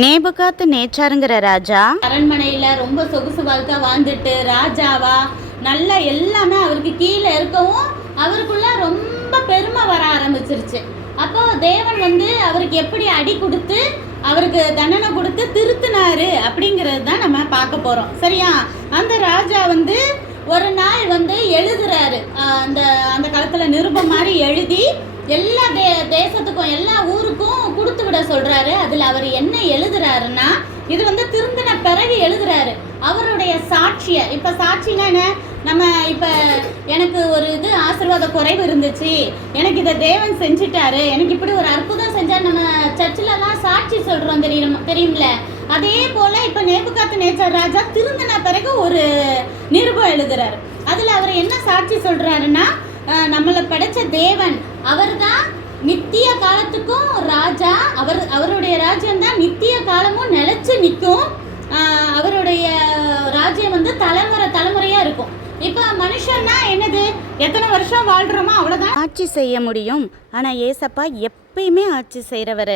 நேபுகாத்து நேச்சாருங்கிற ராஜா அரண்மனையில ரொம்ப சொகுசு வாழ்க்கை வாழ்ந்துட்டு ராஜாவா நல்ல எல்லாமே அவருக்கு கீழே இருக்கவும் அவருக்குள்ள ரொம்ப பெருமை வர ஆரம்பிச்சிருச்சு. அப்போ தேவன் அவருக்கு எப்படி அடி கொடுத்து அவருக்கு தண்டனை கொடுத்து திருத்தினாரு அப்படிங்கிறது தான் நம்ம பார்க்க போறோம். சரியா? அந்த ராஜா ஒரு நாள் எழுதுறாரு. அந்த அந்த காலத்துல நிருபம் மாதிரி எழுதி எல்லா தேசத்துக்கும் எல்லா ஊருக்கும் கொடுத்து விட சொல்றாரு. அதுல அவர் என்ன எழுதுறாருன்னா, இது திருந்தின பிறகு எழுதுறாரு அவருடைய சாட்சிய. இப்ப சாட்சினா என்ன? நம்ம இப்ப எனக்கு ஒரு ஆசீர்வாத குறைவு இருந்துச்சு, எனக்கு இதை தேவன் செஞ்சுட்டாரு, எனக்கு இப்படி ஒரு அற்புதம் செஞ்சா நம்ம சர்ச்சிலலாம் சாட்சி சொல்றோம், தெரியும்ல? அதே போல இப்ப நேபுகாத்து நேச்சார் ராஜா திருந்தின பிறகு ஒரு நிருபம் எழுதுறாரு. அதுல அவர் என்ன சாட்சி சொல்றாருன்னா, நம்மளை படைச்ச தேவன் அவர்தான் நித்திய காலத்துக்கும் ராஜா. அவருடைய ராஜ்யம் தான் நித்திய காலமும் நிலைச்சு நிற்கும். அவருடைய ராஜ்யம் தலைமுறையா இருக்கும். இப்ப மனுஷன்னா என்னது? எத்தனை வருஷம் வாழ்றோமோ அவ்வளவுதான் ஆட்சி செய்ய முடியும். ஆனா ஏசப்பா எப்பயுமே ஆட்சி செய்யறவரு.